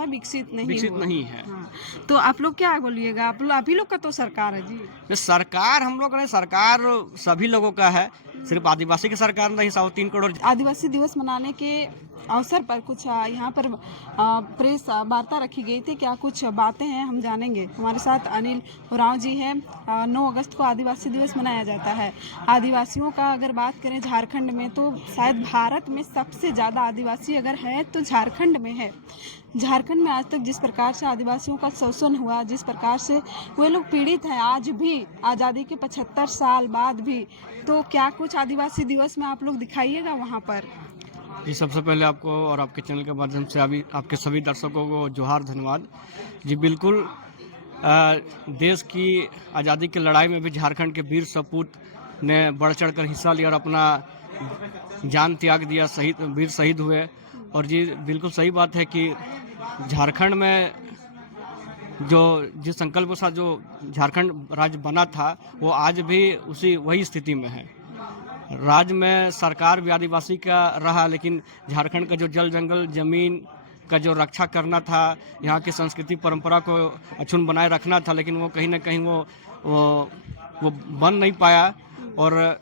जो है विकसित विकसित हुआ। नहीं है। हाँ, तो आप लोग क्या बोलिएगा? आप ही लोग का तो सरकार है जी। ये सरकार हम लोग नहीं, सरकार सभी लोगों का है, सिर्फ आदिवासी की सरकार नहीं। 3.25 करोड़। आदिवासी दिवस मनाने के अवसर पर कुछ यहाँ पर प्रेस वार्ता रखी गई थी। क्या कुछ बातें हैं हम जानेंगे। हमारे साथ अनिल उरांव जी हैं। 9 अगस्त को आदिवासी दिवस मनाया जाता है। आदिवासियों का अगर बात करें झारखंड में, तो शायद भारत में सबसे ज़्यादा आदिवासी अगर है तो झारखंड में है। झारखंड में आज तक जिस प्रकार से आदिवासियों का शोषण हुआ, जिस प्रकार से वे लोग पीड़ित हैं आज भी, आज़ादी के 75 साल बाद भी, तो क्या कुछ आदिवासी दिवस में आप लोग दिखाइएगा वहाँ पर? जी, सबसे पहले आपको और आपके चैनल के माध्यम से अभी आपके सभी दर्शकों को जोहार, धन्यवाद। जी बिल्कुल, देश की आज़ादी की लड़ाई में भी झारखंड के वीर सपूत ने बढ़ चढ़कर हिस्सा लिया और अपना जान त्याग दिया, वीर शहीद हुए। और जी बिल्कुल सही बात है कि झारखंड में जिस संकल्प के साथ जो झारखंड राज्य बना था, वो आज भी वही स्थिति में है। राज्य में सरकार भी आदिवासी का रहा, लेकिन झारखंड का जो जल जंगल जमीन का जो रक्षा करना था, यहाँ की संस्कृति परंपरा को अक्षुण्ण बनाए रखना था, लेकिन वो कहीं ना कहीं वो बन नहीं पाया। और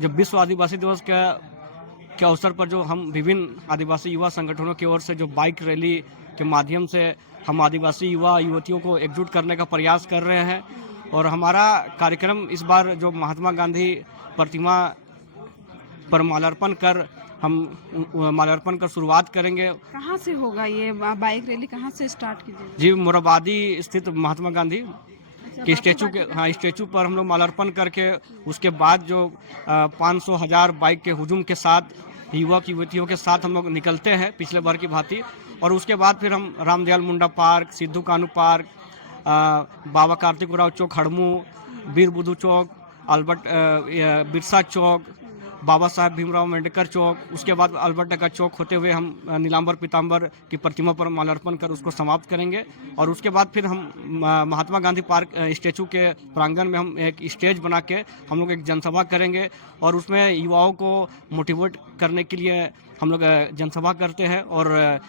जब विश्व आदिवासी दिवस के अवसर पर जो हम विभिन्न आदिवासी युवा संगठनों की ओर से जो बाइक रैली के माध्यम से हम आदिवासी युवा युवतियों को एकजुट करने का प्रयास कर रहे हैं। और हमारा कार्यक्रम इस बार जो महात्मा गांधी प्रतिमा पर माल्यार्पण कर शुरुआत करेंगे। कहाँ से होगा ये बाइक रैली? कहाँ से स्टार्ट कीजिएगा? जी, मोराबादी स्थित महात्मा गांधी के अच्छा, स्टेचू पर हम लोग माल्यार्पण करके उसके बाद जो 500,000 बाइक के हुजूम के साथ युवक युवतियों के साथ हम लोग निकलते हैं पिछले बार की भांति। और उसके बाद फिर हम रामदयाल मुंडा पार्क, सिद्धू कानू पार्क, बाबा कार्तिकराव चौक हड़मू, वीर बुद्धू चौक, बिरसा चौक, बाबा साहब भीमराव अम्बेडकर चौक, उसके बाद अल्बर्ट का चौक होते हुए हम नीलांबर पीताम्बर की प्रतिमा पर माल्यार्पण कर उसको समाप्त करेंगे। और उसके बाद फिर हम महात्मा गांधी पार्क स्टेचू के प्रांगण में हम एक स्टेज बना के हम लोग एक जनसभा करेंगे। और उसमें युवाओं को मोटिवेट करने के लिए हम लोग जनसभा करते हैं। और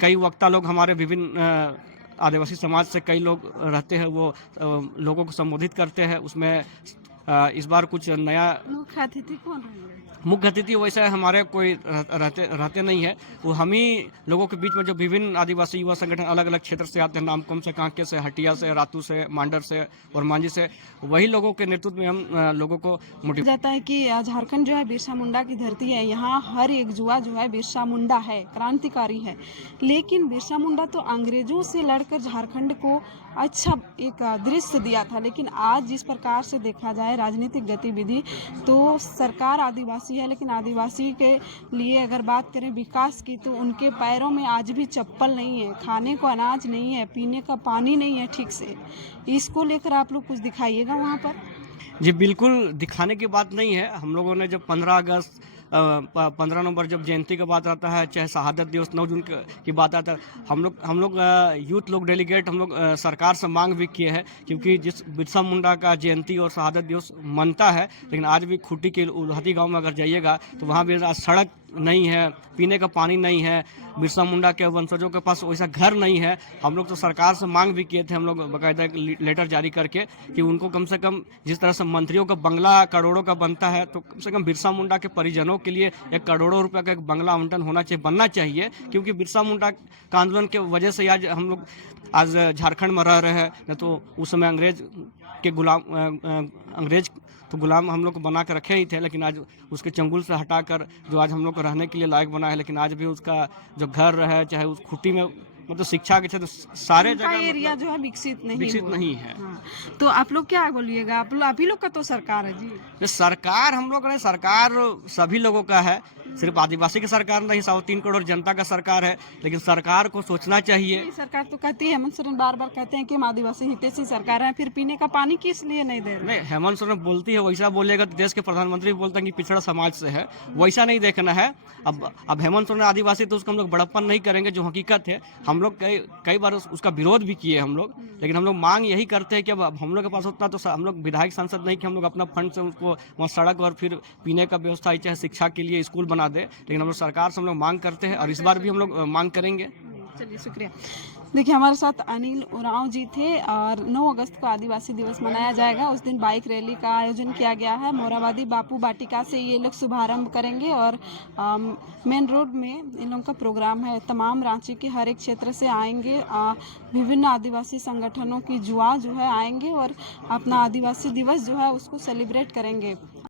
कई वक्ता लोग हमारे विभिन्न आदिवासी समाज से कई लोग रहते हैं, वो लोगों को संबोधित करते हैं। उसमें इस बार कुछ नया मुख्य अतिथि कौन रहेंगे? मुख्य अतिथि वैसे हमारे कोई रहते नहीं है। वो हम ही लोगों के बीच में जो विभिन्न आदिवासी युवा संगठन अलग अलग क्षेत्र से आते हैं, नामकुम से, कांके से, हटिया से, रातू से, मांडर से और मांझी से, वही लोगों के नेतृत्व में हम लोगों को मोटिवेट जाता है कि झारखंड जो है बिरसा मुंडा की धरती है। यहाँ हर एक युवा जो है बिरसा मुंडा है, क्रांतिकारी है। लेकिन बिरसा मुंडा तो अंग्रेजों से लड़कर झारखंड को अच्छा एक दृश्य दिया था। लेकिन आज जिस प्रकार से देखा जाए राजनीतिक गतिविधि, तो सरकार आदिवासी है, लेकिन आदिवासी के लिए अगर बात करें विकास की, तो उनके पैरों में आज भी चप्पल नहीं है, खाने को अनाज नहीं है, पीने का पानी नहीं है ठीक से। इसको लेकर आप लोग कुछ दिखाइएगा वहाँ पर। जी बिल्कुल, दिखाने की बात नहीं है। हम लोगों ने जब 15 अगस्त 15 नवंबर जब जयंती का बात आता है, चाहे शहादत दिवस 9 जून की बात आता है, हम लोग यूथ लोग डेलीगेट हम लोग सरकार से मांग भी किए हैं। क्योंकि जिस बिरसा मुंडा का जयंती और शहादत दिवस मनता है, लेकिन आज भी खूंटी के उल्हाती गांव में अगर जाइएगा तो वहाँ भी सड़क नहीं है, पीने का पानी नहीं है, बिरसा मुंडा के वंशजों के पास वैसा घर नहीं है। हम लोग तो सरकार से मांग भी किए थे, हम लोग बाकायदा एक लेटर जारी करके, कि उनको कम से कम जिस तरह से मंत्रियों का बंगला करोड़ों का बनता है, तो कम से कम बिरसा मुंडा के परिजनों के लिए एक करोड़ों रुपए का एक बंगला आवंटन बनना चाहिए। क्योंकि बिरसा मुंडा का आंदोलन के वजह से आज हम लोग झारखंड में रह रहे हैं। न तो उस समय अंग्रेज तो गुलाम हम लोग को बना के रखे ही थे, लेकिन आज उसके चंगुल से हटाकर जो आज हम लोग को रहने के लिए लायक बना है। लेकिन आज भी उसका जो घर है, चाहे उस खूंटी में, मतलब शिक्षा के क्षेत्र सारे जगह एरिया जो है विकसित नहीं है। हाँ। तो आप लोग क्या बोलिएगा? आप ही लोग का तो सरकार है जी। सरकार हम लोग नहीं, सरकार सभी लोगों का है, सिर्फ आदिवासी की सरकार नहीं, 3.25 करोड़ जनता का सरकार है। लेकिन सरकार को सोचना चाहिए। सरकार तो कहती है, हेमंत सोरेन बार बार कहते हैं कि हम आदिवासी हितैषी सरकार है, फिर पीने का पानी किस लिए नहीं दे रहे? नहीं, हेमंत सोरेन बोलती है, वैसा बोलेगा तो देश के प्रधानमंत्री बोलते हैं कि पिछड़ा समाज से है, वैसा नहीं देखना है। अब हेमंत सोरेन आदिवासी, तो उसका हम लोग बड़प्पन नहीं करेंगे, जो हकीकत है। हम लोग कई बार उसका विरोध भी किए हम लोग, लेकिन हम लोग मांग यही करते हैं कि अब हम लोग के पास उतना तो हम लोग विधायक सांसद नहीं कि हम लोग अपना फंड से उसको वहाँ सड़क और फिर पीने का व्यवस्था, चाहे शिक्षा के लिए स्कूल बना दे। लेकिन हम लोग सरकार से हम लोग मांग करते हैं, और इस बार भी हम लोग मांग करेंगे। चलिए शुक्रिया। देखिए हमारे साथ अनिल उरांव जी थे और 9 अगस्त को आदिवासी दिवस मनाया जाएगा। उस दिन बाइक रैली का आयोजन किया गया है। मोराबादी बापू वाटिका से ये लोग शुभारंभ करेंगे और मेन रोड में इन लोगों का प्रोग्राम है। तमाम रांची के हर एक क्षेत्र से आएंगे। विभिन्न आदिवासी संगठनों की जुआ जो है आएंगे और अपना आदिवासी दिवस जो है उसको सेलिब्रेट करेंगे।